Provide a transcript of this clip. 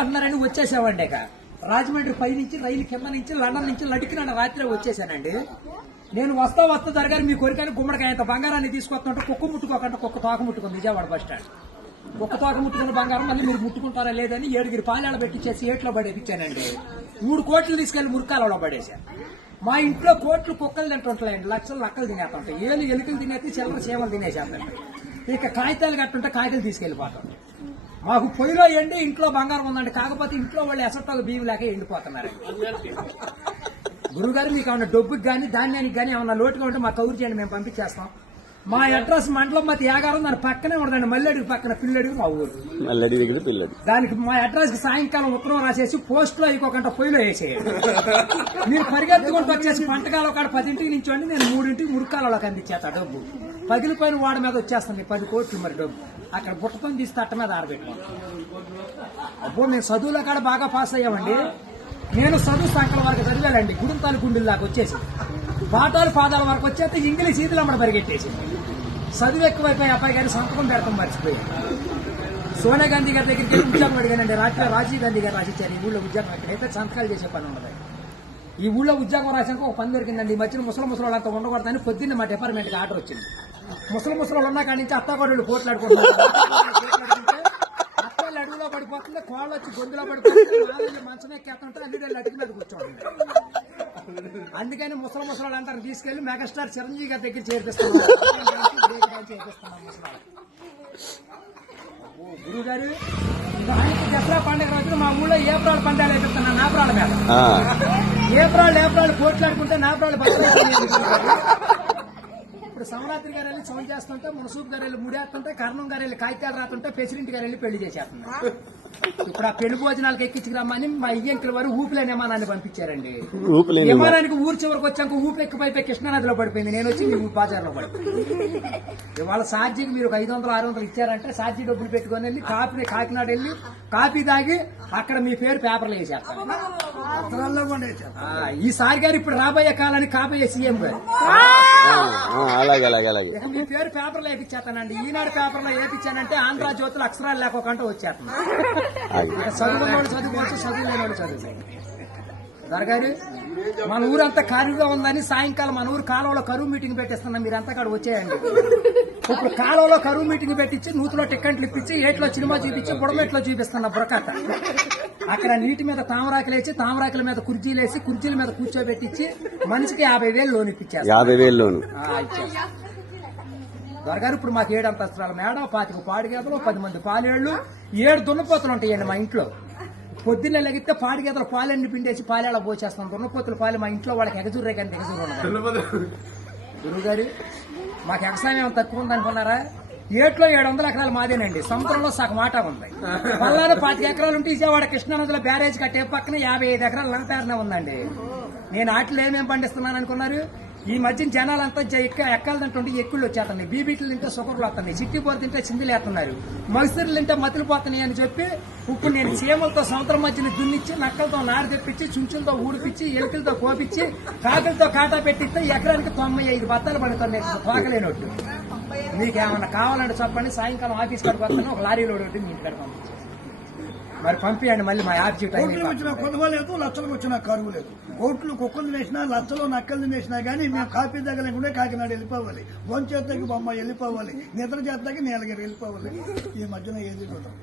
అంటున్నారని వచ్చేసామండి. ఇక రాజమండ్రి పై నుంచి రైలు కింద నుంచి లండన్ నుంచి లడికిన రాత్రి వచ్చేసానండి. నేను వస్తా దొరగారు మీ కోరికని గుమ్మడికాయంత బంగారాన్ని తీసుకొస్తుంటే కుక్క ముట్టుకోకుండా కుక్క తోక ముట్టుకుంది విజయవాడ బస్ స్టాండ్. కుక్క తోక ముట్టుకున్న బంగారం మళ్ళీ మీరు ముట్టుకుంటారా లేదని 7 పాలేళ్ళ పెట్టించేసి ఏట్లో పడేపించానండి. 3 కోట్లు తీసుకెళ్లి మురికాలలో పడేశాను. మా ఇంట్లో కోట్లు కుక్కలు తింటుంటాయండి, లక్షలు లక్కలు తినేస్తుంటాయి, ఎలుకలు తినేసి చిల్లర చీమలు తినేసేస్తాయి. ఇక కాగితాలు కట్టుంటే కాగితాలు తీసుకెళ్లిపోతాం. మాకు పొయ్యిలో ఎండి ఇంట్లో బంగారం ఉందండి, కాకపోతే ఇంట్లో వాళ్ళు ఎసట్టాలు బియ్యం లేక ఎండిపోతున్నారు. గురుగారు మీకు ఏమన్నా డబ్బుకి కానీ ధాన్యానికి కానీ ఏమన్నా లోటుగా ఉంటే మాకు కౌరు చేయండి, మేము పంపించేస్తాం. మా అడ్రస్ మండలం మధ్య యాగారం, దాని పక్కనే ఉండదండి, మల్లెడికి పక్కన పిల్లడికి మా ఊరు. దానికి మా అడ్రస్ కి సాయంకాలం ఉత్తరం రాసేసి పోస్ట్ లో ఇంకొక పొయ్యిలో వేసేయండి. మీరు పరిగెత్తుకుంటూ వచ్చేసి పంటకాలం కాడ 10ంటికి నించోండి, నేను 3ంటికి మురికాలలోకి అందించేస్తా డబ్బు. పగిలిపోయిన వాడి మీద వచ్చేస్తుంది 10 కోట్లు మరి డబ్బు. అక్కడ బుట్టతో తీసి తట్ట మీద ఆరబెట్టాం. అప్పుడు నేను చదువులో కాడ బాగా పాస్ అయ్యామండి. నేను చదువు సంకల వరకు చదివానండి, గుడుంతాలు గుండెల దాకా వచ్చేసి పాఠాలు పాదాల వరకు వచ్చేస్తే ఇంగ్లీష్ ఈదులు అమ్మడ పరిగెట్టేసి చదువు ఎక్కువైపోయి అబ్బాయి గారి సంతకం పెడతాం మర్చిపోయాను. సోనియా గాంధీ గారి దగ్గరికి వెళ్ళి ఉద్యోగం అడిగానండి. రాత్రి రాజీవ్ గాంధీ గారు రాసిచ్చారు ఈ ఊళ్ళో ఉద్యోగం, ఎక్కడైతే సంతకాలు చేసే పని ఉండదు. ఈ ఊళ్ళో ఉద్యోగం రాసాక ఒక పని దొరికిందండి. ఈ మధ్యన ముసలి అంతా ఉండకూడదని పొద్దున్న మా డిపార్ట్మెంట్కి ఆర్డర్ వచ్చింది. ముసలి ఉన్న కాడి నుంచి అత్తాకోడళ్ళు పోట్లాడుకుంటున్నారు. అత్తలు అడుగులో పడిపోతుంది, కోళ్ళు వచ్చి గొంతులో పడిపోతుంది, మంచం ఎక్కేస్తుంటే అన్ని అడుగు మీద కూర్చోండి. అందుకని ముసలి అంటారు తీసుకెళ్లి మెగాస్టార్ చిరంజీవి గారి దగ్గర చేర్పిస్తున్నాం. గురువు గారు దసరా పండుగ రోజున మా ఊళ్ళో ఏప్రాల్ పండుగలు వేపిస్తున్నాను. నాపరాళ్ళ మీద ఏప్రాల్ పోట్లాడుకుంటే నాపరాళ్ళు ఇప్పుడు సమరాత్రి గారు వెళ్ళి సౌండ్ చేస్తుంటే, మునసూపు గారు వెళ్ళి ముడేస్తుంటే, కర్ణం గారు వెళ్ళి కాగితాలు రాస్తుంటే, ప్రెసిడెంట్ గారు వెళ్ళి పెళ్లి చేసేస్తున్నారు. ఇప్పుడు ఆ పెళ్లి భోజనాలకు ఎక్కించుకురమ్మని మా ఇయ్యంకుల వారు ఊపిలేని విమానాన్ని పంపించారండి. విమానానికి ఊరు చివరికి వచ్చాక ఊపి ఎక్కిపోయిపోయి కృష్ణానదిలో పడిపోయింది. నేను వచ్చి మీ బాజార్లో పడిపోయింది. ఇవాళ సార్జీకి మీరు 500-600 ఇచ్చారంటే సార్జీ డబ్బులు పెట్టుకుని వెళ్ళి కాకినాడ వెళ్ళి కాఫీ తాగి అక్కడ మీ పేరు పేపర్లు వేసేస్తారు. ఈసారి గారు ఇప్పుడు రాబోయే కాలానికి కాబోయే సీఎం గారు మీ పేరు పేపర్లో వేపించేస్తానండి. ఈనాడు పేపర్లో వేపించానంటే ఆంధ్ర జ్యోతులు అక్షరాలు లేకోకుండా వచ్చేస్తాను. చదువుకున్నోడు చదువుకోవచ్చు, చదువులేనోడు చదువు. దొరగారు మన ఊరంతా ఖాళీగా ఉందని సాయంకాలం మన ఊరు కాలువలో కరువు మీటింగ్ పెట్టిస్తున్నాం, మీరంతా కాడ వచ్చేయండి. ఇప్పుడు కాలువలో కరువు మీటింగ్ పెట్టించి నూతులో టిక్కెట్లు ఇప్పించి ఏట్లో సినిమా చూపించి బుడమెట్లో చూపిస్తున్నా బురకట్ట. అక్కడ నీటి మీద తామరాకులు వేసి తామరాకుల మీద కుర్చీలు వేసి కుర్చీల మీద కూర్చోబెట్టించి మనిషికి 50,000 లోన్ ఇప్పించారు. 50,000 లోన్ దొరగారు ఇప్పుడు మాకు 7 అంతస్తుల మేడ, 25 పాడిగేదలు, 10 మంది పాలేళ్లు, 7 దున్నపోతులు ఉంటాయండి మా ఇంట్లో. పొద్దున్నే లెగితే పాడిగేదలు పాలన్నీ పిండేసి పాలేళ్ళ పోసేస్తాం. దున్నపోతులు పాలు మా ఇంట్లో వాళ్ళకి ఎగజూరే కానీ ఎగజూరు ఉండదు. గురువు గారు మాకు వ్యవసాయం తక్కువ ఉందనుకున్నారా? ఏట్లో 700 ఎకరాలు మాదేనండి. సముద్రంలో సగం ఆటా ఉంది. పల్లాలో 25 ఎకరాలు ఉంటే విజయవాడ కృష్ణానదిలో బ్యారేజ్ కట్టే పక్కన 55 ఎకరాలు నా పేరునే ఉందండి. నేను ఆటలు ఏమేమి పండిస్తున్నాను అనుకున్నారు? ఈ మధ్య జనాలంతా ఎక్కాలంటుంటే ఎక్కుళ్ళు వచ్చేస్తున్నాయి, బీబీట్లు తింటే సుకర్లు వస్తున్నాయి, చిట్టిపోరు తింటే చిందులు వేస్తున్నారు, మగసిరులు తింటే మతులు పోతున్నాయి అని చెప్పి ఇప్పుడు నేను చీమలతో సముద్రం మధ్యన దున్నిచ్చి, నక్కలతో నారు తెప్పించి, చుంచులతో ఊడిపించి, ఎలుకలతో కోపించి, కాకులతో కాటా పెట్టిస్తే ఎకరానికి 95 బత్తాలు పడుతున్నాయి తోకలేనట్టు. మీకేమన్నా కావాలంటే చెప్పండి, సాయంకాలం ఆఫీస్ కాడికి వస్తాను, ఒక లారీలో ఒకటి మీ ఇంటికాడ పంపించాను. మరి పంపించండి, మళ్ళీ మా యాప్ వచ్చిన కొనుగోలేదు, లక్షలకు వచ్చిన కరువు లేదు. కోట్లు కుక్కలు వేసినా, లక్షలు నక్కలు వేసినా కానీ మేము కాఫీ దగ్గర కాకినాడ వెళ్ళిపోవాలి, భోంచేతకి బొమ్మ వెళ్ళిపోవాలి, నిద్ర చేతకి నీలగిరి వెళ్ళిపోవాలి. ఈ మధ్యన ఏది చూద్దాం.